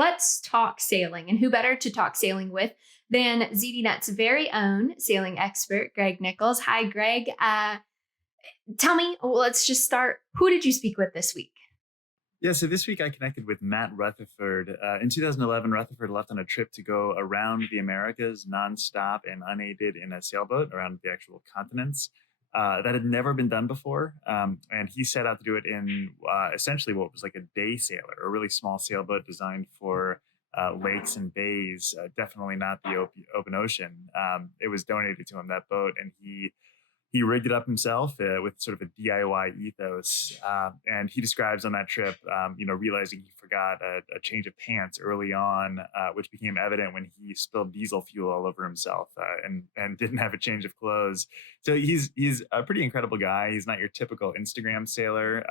let's talk sailing. And who better to talk sailing with than ZDNet's very own sailing expert, Greg Nichols. Hi, Greg. Tell me, let's just start. Who did you speak with this week? Yeah, so this week I connected with Matt Rutherford. In 2011, Rutherford left on a trip to go around the Americas nonstop and unaided in a sailboat around the actual continents. That had never been done before. And he set out to do it in essentially what was like a day sailor, a really small sailboat designed for lakes and bays, definitely not the open ocean. It was donated to him, that boat, and he rigged it up himself with sort of a DIY ethos. And he describes on that trip, realizing he forgot a change of pants early on, which became evident when he spilled diesel fuel all over himself and didn't have a change of clothes. So he's a pretty incredible guy. He's not your typical Instagram sailor,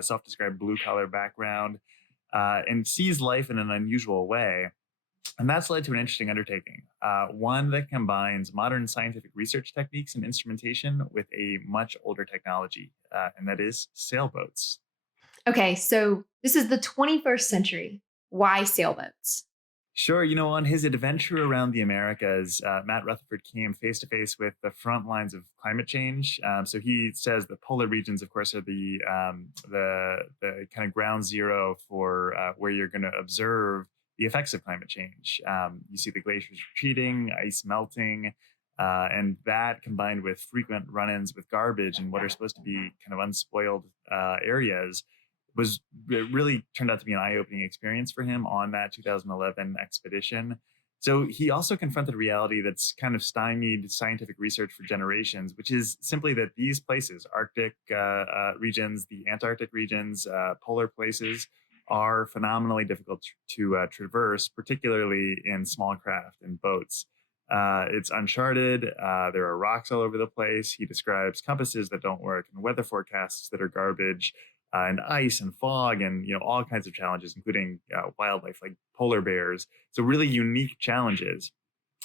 self-described blue collar background, and sees life in an unusual way. And that's led to an interesting undertaking, one that combines modern scientific research techniques and instrumentation with a much older technology, and that is sailboats. Okay, so this is the 21st century. Why sailboats? Sure, on his adventure around the Americas, Matt Rutherford came face to face with the front lines of climate change. So he says the polar regions, of course, are the kind of ground zero for where you're going to observe the effects of climate change. You see the glaciers retreating, ice melting, and that combined with frequent run-ins with garbage and what are supposed to be kind of unspoiled areas was it really turned out to be an eye-opening experience for him on that 2011 expedition. So he also confronted a reality that's kind of stymied scientific research for generations, which is simply that these places, Arctic regions, the Antarctic regions, polar places, are phenomenally difficult to traverse, particularly in small craft and boats. It's uncharted. There are rocks all over the place. He describes compasses that don't work and weather forecasts that are garbage, and ice and fog and all kinds of challenges, including wildlife like polar bears. So really unique challenges.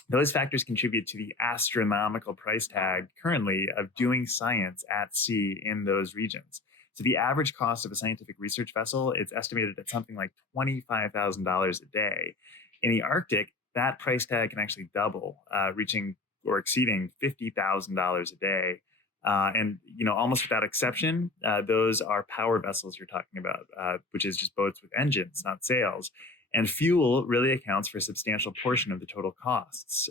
Those factors contribute to the astronomical price tag currently of doing science at sea in those regions. So the average cost of a scientific research vessel, it's estimated at something like $25,000 a day. In the Arctic, that price tag can actually double, reaching or exceeding $50,000 a day. And almost without exception, those are power vessels you're talking about, which is just boats with engines, not sails. And fuel really accounts for a substantial portion of the total costs.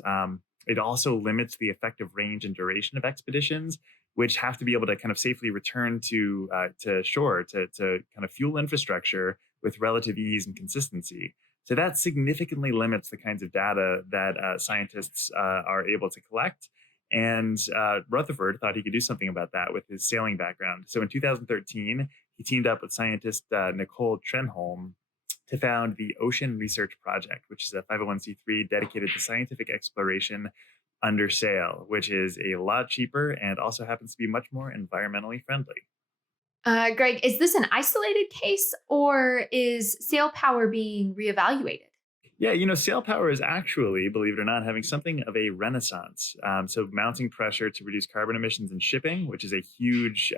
It also limits the effective range and duration of expeditions, which have to be able to kind of safely return to shore to kind of fuel infrastructure with relative ease and consistency. So that significantly limits the kinds of data that scientists are able to collect. And Rutherford thought he could do something about that with his sailing background. So in 2013, he teamed up with scientist Nicole Trenholm to found the Ocean Research Project, which is a 501c3 dedicated to scientific exploration under sail, which is a lot cheaper and also happens to be much more environmentally friendly. Greg, is this an isolated case or is sail power being reevaluated? Yeah, sail power is actually, believe it or not, having something of a renaissance. So, mounting pressure to reduce carbon emissions in shipping, which is a huge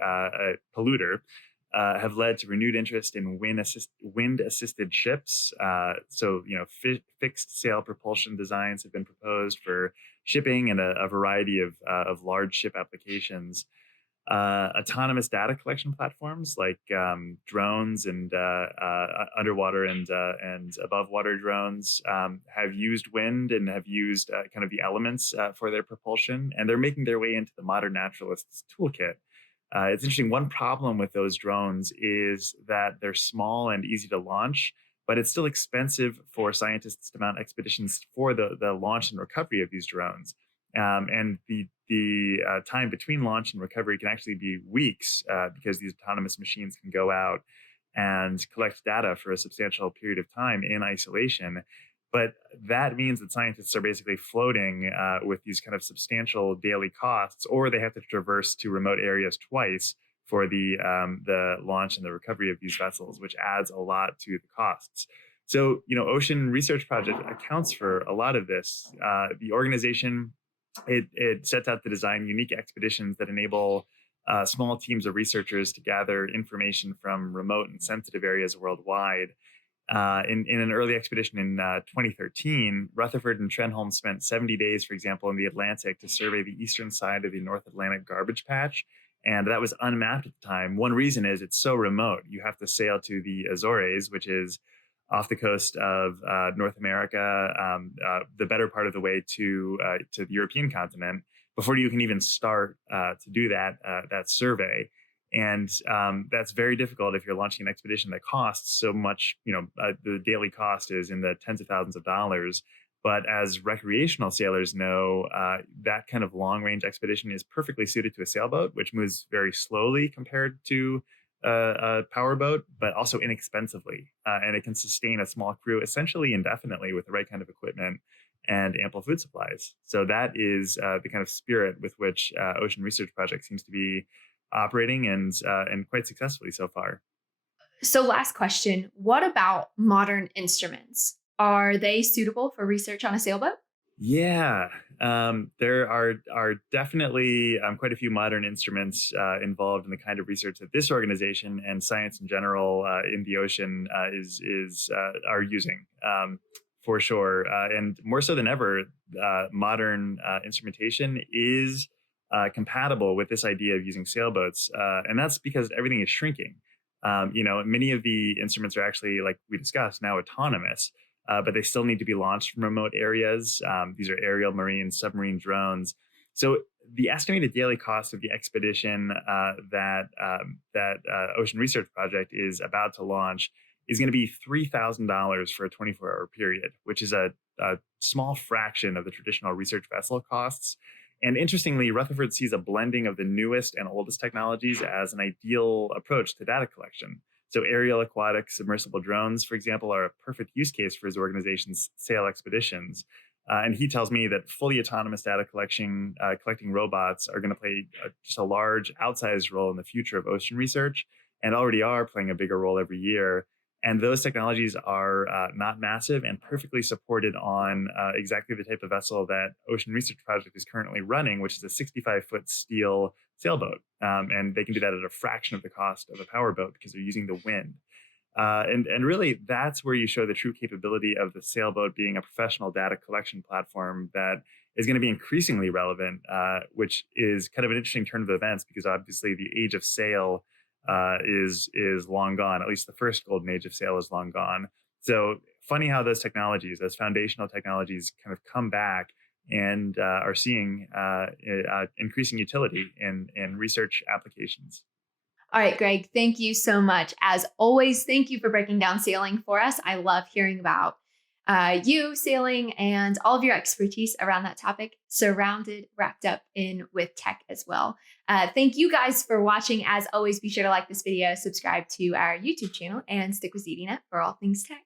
polluter, have led to renewed interest in wind-assisted ships. Fixed sail propulsion designs have been proposed for shipping and a variety of large ship applications. Autonomous data collection platforms like drones and underwater and above water drones have used wind and have used kind of the elements for their propulsion, and they're making their way into the modern naturalist's toolkit. It's interesting. One problem with those drones is that they're small and easy to launch, but it's still expensive for scientists to mount expeditions for the launch and recovery of these drones. And the time between launch and recovery can actually be weeks because these autonomous machines can go out and collect data for a substantial period of time in isolation. But that means that scientists are basically floating with these kind of substantial daily costs, or they have to traverse to remote areas twice for the launch and the recovery of these vessels, which adds a lot to the costs. So, Ocean Research Project accounts for a lot of this. The organization it sets out to design unique expeditions that enable small teams of researchers to gather information from remote and sensitive areas worldwide. In an early expedition in 2013, Rutherford and Trenholm spent 70 days, for example, in the Atlantic to survey the eastern side of the North Atlantic garbage patch. And that was unmapped at the time. One reason is it's so remote. You have to sail to the Azores, which is off the coast of North America, the better part of the way to the European continent, before you can even start to do that survey. And that's very difficult if you're launching an expedition that costs so much. The daily cost is in the tens of thousands of dollars. But as recreational sailors know, that kind of long range expedition is perfectly suited to a sailboat, which moves very slowly compared to a powerboat, but also inexpensively. And it can sustain a small crew essentially indefinitely with the right kind of equipment and ample food supplies. So that is the kind of spirit with which Ocean Research Project seems to be operating, and quite successfully so far. So, last question. What about modern instruments? Are they suitable for research on a sailboat? Yeah, there are definitely quite a few modern instruments involved in the kind of research that this organization and science in general in the ocean is are using, for sure, and more so than ever. Modern instrumentation is compatible with this idea of using sailboats, and that's because everything is shrinking. Many of the instruments are actually, like we discussed, now autonomous, but they still need to be launched from remote areas. These are aerial, marine, submarine drones. So the estimated daily cost of the expedition that Ocean Research Project is about to launch is going to be $3,000 for a 24-hour period, which is a small fraction of the traditional research vessel costs. And interestingly, Rutherford sees a blending of the newest and oldest technologies as an ideal approach to data collection. So aerial, aquatic, submersible drones, for example, are a perfect use case for his organization's sail expeditions. And he tells me that fully autonomous data collecting robots are going to play just a large, outsized role in the future of ocean research, and already are playing a bigger role every year. And those technologies are not massive and perfectly supported on exactly the type of vessel that Ocean Research Project is currently running, which is a 65-foot steel sailboat. And they can do that at a fraction of the cost of a powerboat because they're using the wind. And really, that's where you show the true capability of the sailboat being a professional data collection platform that is going to be increasingly relevant, which is kind of an interesting turn of events because obviously the age of sail is long gone. At least the first golden age of sail is long gone. So funny how those technologies, those foundational technologies, kind of come back and are seeing increasing utility in research applications. All right, Greg, thank you so much. As always, thank you for breaking down sailing for us. I love hearing about you sailing and all of your expertise around that topic, surrounded, wrapped up in with tech as well. Thank you guys for watching. As always, be sure to like this video, subscribe to our YouTube channel, and stick with ZDNet for all things tech.